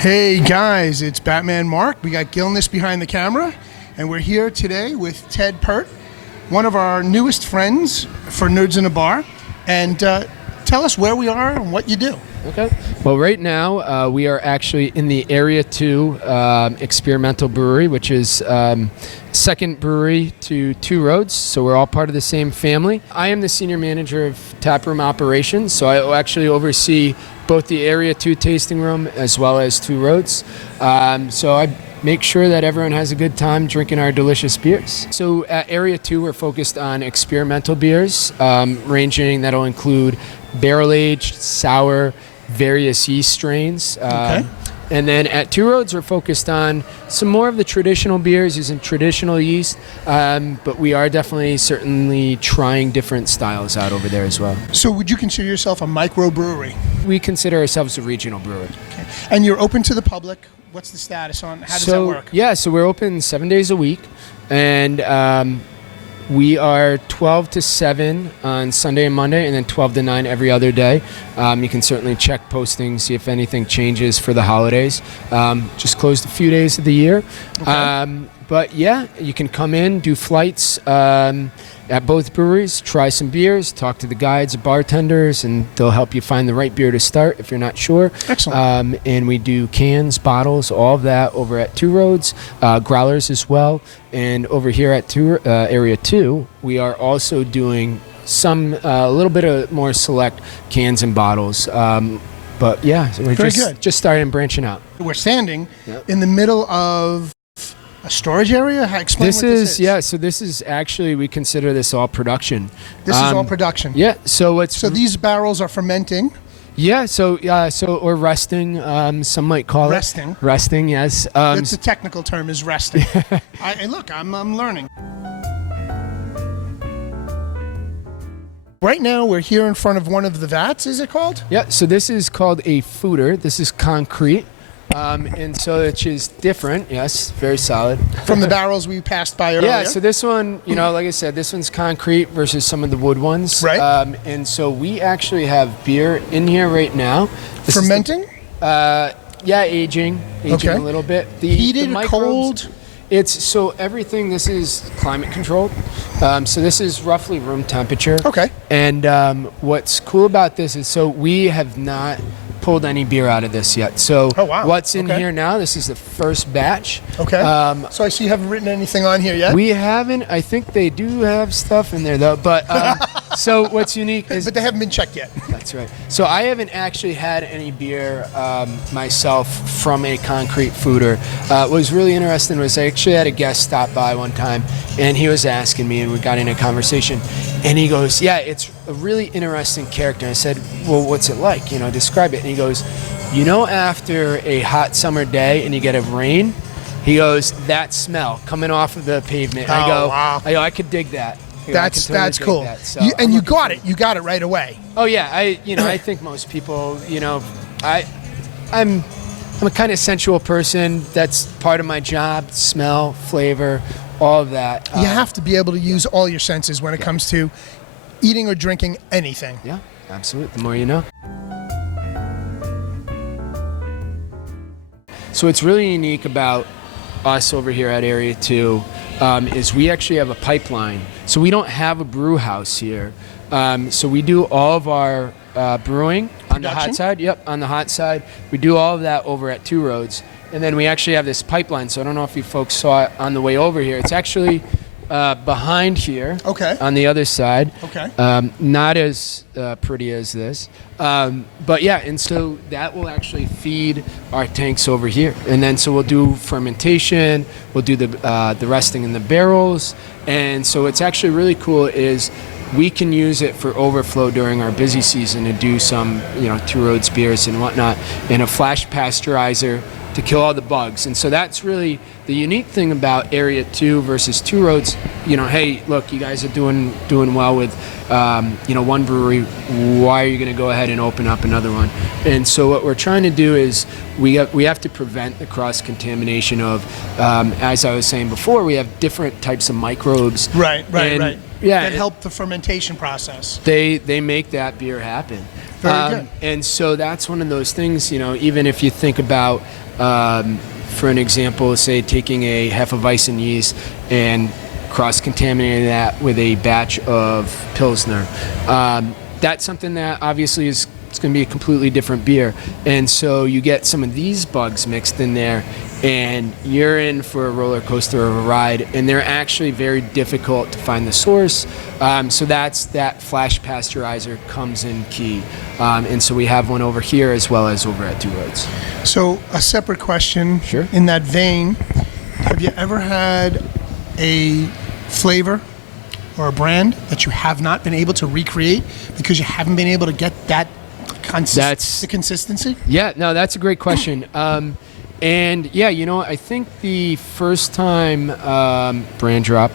Hey guys, it's Batman Mark. We got Gilness behind the camera, and we're here today with Ted Pert, one of our newest friends for Nerds in a Bar. And tell us where we are and what you do. Okay. Well, right now we are actually in the Area 2 experimental brewery, which is second brewery to Two Roads. So we're all part of the same family. I am the senior manager of Taproom Operations, so I actually oversee both the Area 2 tasting room as well as Two Roads. So I make sure that everyone has a good time drinking our delicious beers. So at Area 2, we're focused on experimental beers, ranging that'll include barrel-aged, sour, various yeast strains. Okay. And then at Two Roads, we're focused on some more of the traditional beers using traditional yeast, but we are certainly trying different styles out over there as well. So would you consider yourself a microbrewery? We consider ourselves a regional brewery. Okay. And you're open to the public. What's the status on, how does that work? Yeah, so we're open 7 days a week, and we are 12 to 7 on Sunday and Monday, and then 12 to 9 every other day. You can certainly check postings, see if anything changes for the holidays. Just closed a few days of the year. Okay. But yeah, you can come in, do flights at both breweries, try some beers, talk to the guides, bartenders, and they'll help you find the right beer to start if you're not sure. Excellent. And we do cans, bottles, all of that over at Two Roads, growlers as well. And over here at Area 2, we are also doing a little bit of more select cans and bottles. But yeah, so we're just starting branching out. We're standing in the middle of a storage area? Explain what this is. Yeah, so this is actually, we consider this all production. This is all production? Yeah, so these barrels are fermenting? Yeah, or resting, some might call resting. It. Resting, yes. That's the technical term, is resting. Look, I'm learning. Right now, we're here in front of one of the vats, is it called? Yeah, so this is called a fooder. This is concrete. And so it's just different, yes, very solid. From the barrels we passed by earlier? Yeah, so this one, like I said, this one's concrete versus some of the wood ones. Right. And so we actually have beer in here right now. Fermenting? Aging okay. A little bit. Heated, cold? So everything, this is climate controlled. So this is roughly room temperature. Okay. And what's cool about this is, so we have not pulled any beer out of this yet. So what's in here now, this is the first batch. Okay. So I see you haven't written anything on here yet? We haven't. I think they do have stuff in there though. But so what's unique is... But they haven't been checked yet. That's right. So I haven't actually had any beer myself from a concrete fooder. What was really interesting was I actually had a guest stop by one time, and he was asking me, and we got in a conversation, and he goes, yeah, it's a really interesting character. And I said, well, what's it like? Describe it. And he goes, after a hot summer day and you get a rain, he goes, that smell coming off of the pavement. Oh, wow. I could dig that. That's cool. That. So you got it. You got it right away. Oh yeah, I think most people, I'm a kind of sensual person. That's part of my job. Smell, flavor, all of that. You have to be able to use all your senses when it comes to eating or drinking anything. Yeah, absolutely. The more you know. So what's really unique about us over here at Area 2 is we actually have a pipeline. So we don't have a brew house here. So we do all of our brewing on the hot side. Yep, on the hot side. We do all of that over at Two Roads. And then we actually have this pipeline. So I don't know if you folks saw it on the way over here. It's actually behind here. Okay. On the other side. Okay. Not as pretty as this. But yeah, and so that will actually feed our tanks over here. And then so we'll do fermentation, we'll do the resting in the barrels. And so what's actually really cool is we can use it for overflow during our busy season to do some, Two Roads beers and whatnot, and a flash pasteurizer to kill all the bugs. And so that's really the unique thing about Area 2 versus Two Roads. Hey, look, you guys are doing well with one brewery. Why are you going to go ahead and open up another one? And so what we're trying to do is we have to prevent the cross-contamination of, as I was saying before, we have different types of microbes. Right. Yeah, that help the fermentation process. They make that beer happen. Very good. And so that's one of those things, even if you think about, for an example, say taking a half of Weizen yeast and cross-contaminating that with a batch of Pilsner. That's something that obviously it's going to be a completely different beer. And so you get some of these bugs mixed in there, and you're in for a roller coaster of a ride, and they're actually very difficult to find the source. So that flash pasteurizer comes in key. And so we have one over here as well as over at Two Roads. So a separate question. Sure. In that vein, have you ever had a flavor or a brand that you have not been able to recreate because you haven't been able to get that the consistency? Yeah, no, that's a great question. And yeah, I think the first time brand drop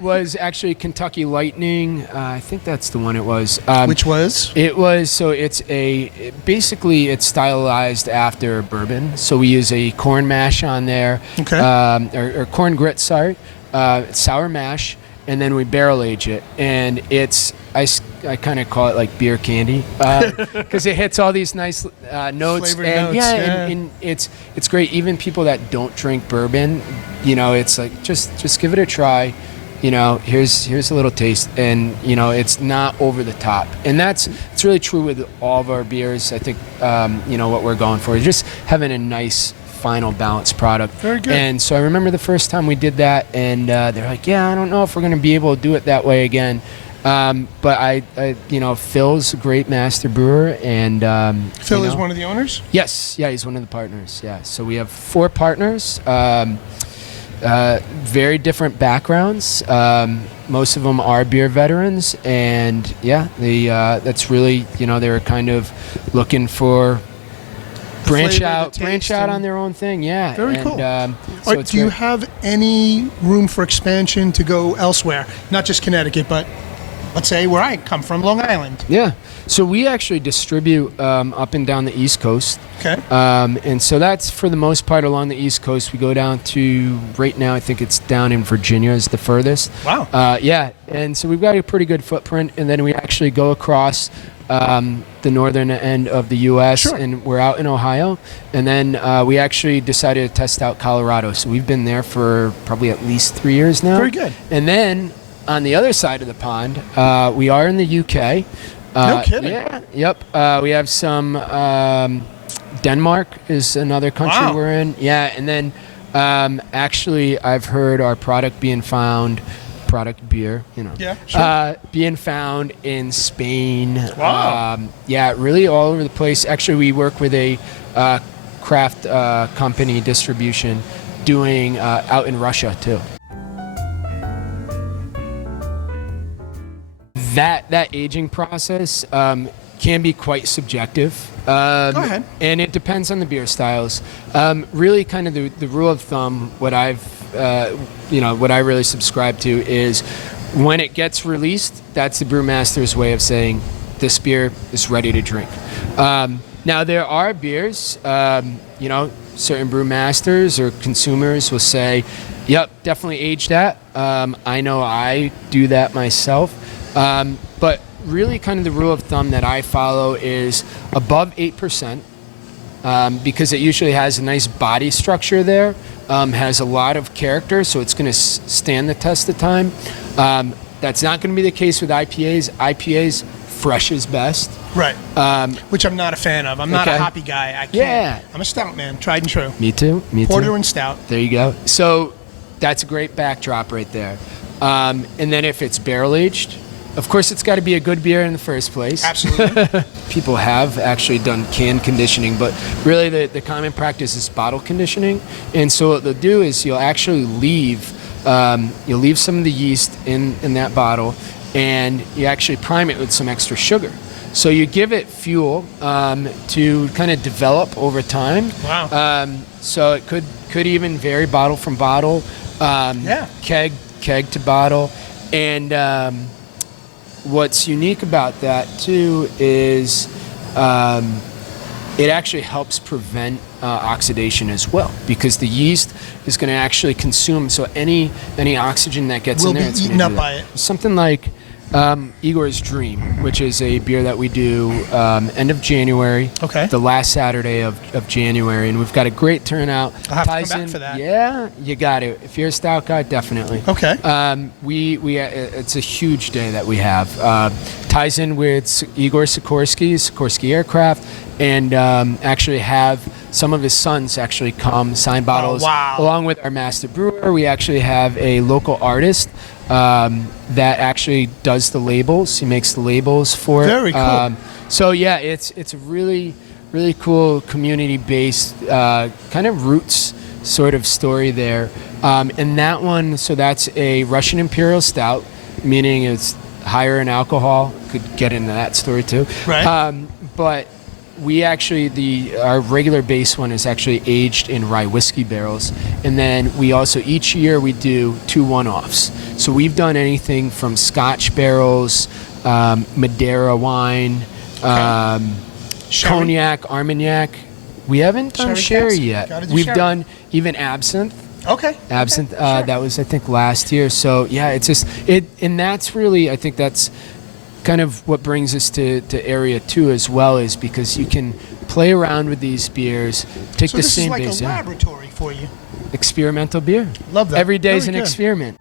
was actually Kentucky Lightning. I think that's the one it was. Which was? It was, so basically it's stylized after bourbon. So we use a corn mash on there. Okay. Or corn grit, sorry. Sour mash. And then we barrel age it. And I kind of call it like beer candy because it hits all these nice notes. Flavored And notes, and it's great. Even people that don't drink bourbon, it's like just give it a try. Here's a little taste, and it's not over the top. And it's really true with all of our beers. I think what we're going for is just having a nice final balanced product. Very good. And so I remember the first time we did that, and they're like, yeah, I don't know if we're going to be able to do it that way again. But Phil's a great master brewer, and Phil is one of the owners? Yes, yeah, he's one of the partners. Yeah, so we have 4 partners, very different backgrounds. Most of them are beer veterans, and yeah, that's really they were kind of looking for branch out on their own thing. Yeah, very cool. So do you have any room for expansion to go elsewhere, not just Connecticut, but let's say where I come from, Long Island? Yeah. So we actually distribute up and down the East Coast. Okay. And so that's for the most part along the East Coast. We go down to, right now, I think it's down in Virginia is the furthest. Wow. Yeah. And so we've got a pretty good footprint. And then we actually go across the northern end of the U.S. Sure. And we're out in Ohio. And then we actually decided to test out Colorado. So we've been there for probably at least 3 years now. Very good. And then on the other side of the pond, we are in the UK. No kidding. Yeah. Yep. We have some. Denmark is another country Wow. we're in. Yeah, and then actually, I've heard our product being found. Product beer, Yeah, sure. being found in Spain. Wow. Yeah, really all over the place. Actually, we work with a craft company distribution doing out in Russia too. That aging process can be quite subjective. Go ahead. And it depends on the beer styles. Really, kind of the rule of thumb, what I really subscribe to is when it gets released, that's the brewmaster's way of saying this beer is ready to drink. Now there are beers, certain brewmasters or consumers will say, "Yep, definitely age that." I know I do that myself. But really kind of the rule of thumb that I follow is above 8%, because it usually has a nice body structure there, has a lot of character, so it's going to stand the test of time. That's not going to be the case with IPAs. IPAs, fresh is best. Right. Which I'm not a fan of. I'm not a hoppy guy. I can't. Yeah. I'm a stout man, tried and true. Me too. Porter and stout. There you go. So that's a great backdrop right there. And then if it's barrel aged, of course, it's got to be a good beer in the first place. Absolutely. People have actually done can conditioning, but really the common practice is bottle conditioning. And so what they'll do is you'll actually leave some of the yeast in that bottle, and you actually prime it with some extra sugar. So you give it fuel to kind of develop over time. Wow. So it could even vary bottle from bottle, keg to bottle, and what's unique about that too is it actually helps prevent oxidation as well, because the yeast is going to actually consume, so any oxygen that gets Will in there, be it's eaten gonna up do by that. it. Something like Igor's Dream, which is a beer that we do end of January. Okay. The last Saturday of January, and we've got a great turnout. I'll have to come back for that. Yeah, you got it. If you're a stout guy, definitely. Okay. It's a huge day that we have. Ties in with Igor Sikorsky Aircraft, and actually have some of his sons actually come sign bottles. Oh, wow. Along with our master brewer. We actually have a local artist that actually does the labels. He makes the labels for it. Very cool. So yeah, it's a really cool community-based kind of roots sort of story there. And that one, so that's a Russian Imperial Stout, meaning it's higher in alcohol. Could get into that story too. Right. But we actually, our regular base one is actually aged in rye whiskey barrels. And then we also, each year we do 2 one-offs. So we've done anything from Scotch barrels, Madeira wine, cognac, Armagnac. We haven't done sherry yet. We've done even absinthe. Okay. Absinthe. Okay. Sure. That was, I think, last year. So yeah, it's just and that's really, I think that's kind of what brings us to Area 2 as well, is because you can play around with these beers, take So the this same is like base. a laboratory for you. Experimental beer. Love that. Every day's Very an good. experiment.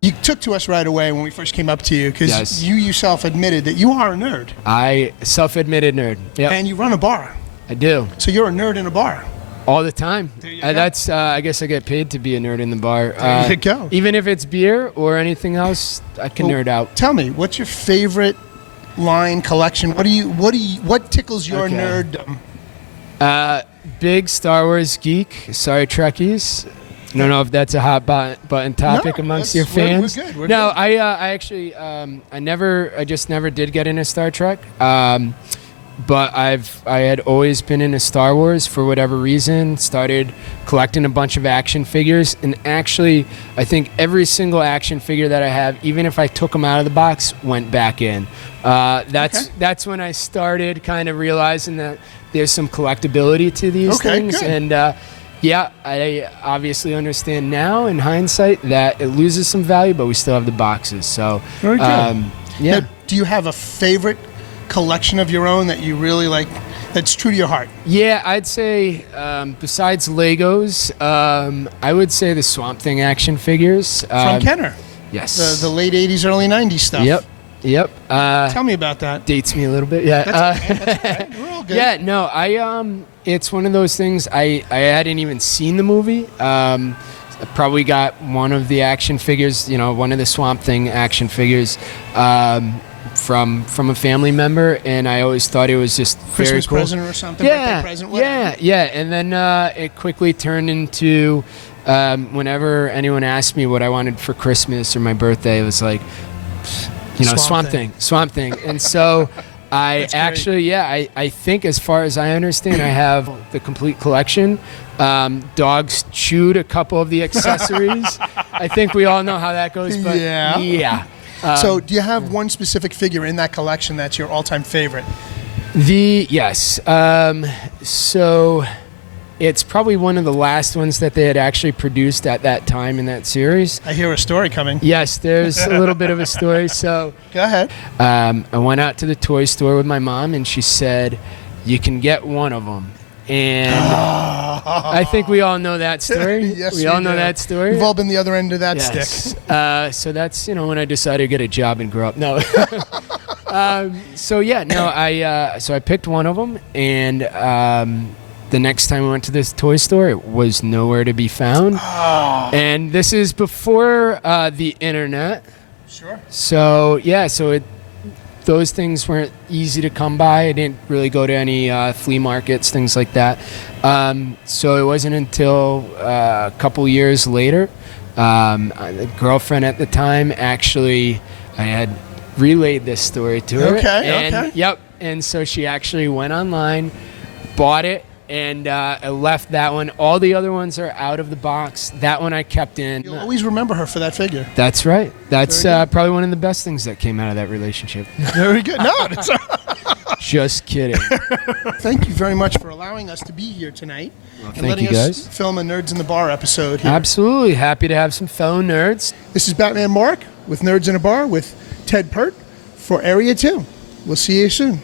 You took to us right away when we first came up to you because Yes. you yourself admitted that you are a nerd I self-admitted nerd. Yep, and you run a bar. I do. So you're a nerd in a bar. All the time. There you go. That's I guess I get paid to be a nerd in the bar. There you go. Even if it's beer or anything else, I can Well, nerd out. Tell me, what's your favorite line collection? What tickles your Okay. nerddom? Big Star Wars geek. Sorry, Trekkies. I don't know if that's a hot button topic No, amongst that's- your we're fans. good, we're No, good. I actually I just never did get into Star Trek. But I had always been into Star Wars for whatever reason. Started collecting a bunch of action figures, and actually, I think every single action figure that I have, even if I took them out of the box, went back in. That's when I started kind of realizing that there's some collectability to these things, good. and yeah, I obviously understand now in hindsight that it loses some value, but we still have the boxes. So, Very good. yeah. Now, do you have a favorite collection of your own that you really like, that's true to your heart? Yeah, I'd say besides Legos, I would say the Swamp Thing action figures. From Kenner, Yes. the late 80s, early 90s stuff. Yep. Tell me about that. Dates me a little bit. Yeah. That's okay. That's okay. We're all good. Yeah. No. It's one of those things. I hadn't even seen the movie. I probably got one of the action figures. One of the Swamp Thing action figures. From a family member, and I always thought it was just very Christmas cool. present or something, birthday present, whatever. Yeah. And then it quickly turned into whenever anyone asked me what I wanted for Christmas or my birthday, it was like, Swamp Thing. And so I That's actually, I think as far as I understand, I have the complete collection. Dogs chewed a couple of the accessories. I think we all know how that goes, but yeah. So do you have one specific figure in that collection that's your all-time favorite? Yes. So it's probably one of the last ones that they had actually produced at that time in that series. I hear a story coming. Yes, there's a little bit of a story. So Go ahead. I went out to the toy store with my mom, and she said, "You can get one of them." And I think we all know that story. Yes, we all know do. that story. We've all been the other end of that Yes. stick. So that's when I decided to get a job and grow up. No. So I picked one of them, and the next time we went to this toy store, it was nowhere to be found. And this is before the internet. Sure. So those things weren't easy to come by. I didn't really go to any flea markets, things like that. So it wasn't until a couple years later, the girlfriend at the time, actually, I had relayed this story to her. Okay. Yep. And so she actually went online, bought it, and I left that one. All the other ones are out of the box. That one I kept in. You'll always remember her for that figure. That's right. That's Very good. probably one of the best things that came out of that relationship. Very good. No, it's Just kidding. Thank you very much for allowing us to be here tonight and thank letting you, us guys. film a Nerds in the Bar episode here. Absolutely. Happy to have some fellow nerds. This is Batman Mark with Nerds in a Bar with Ted Pert for Area 2. We'll see you soon.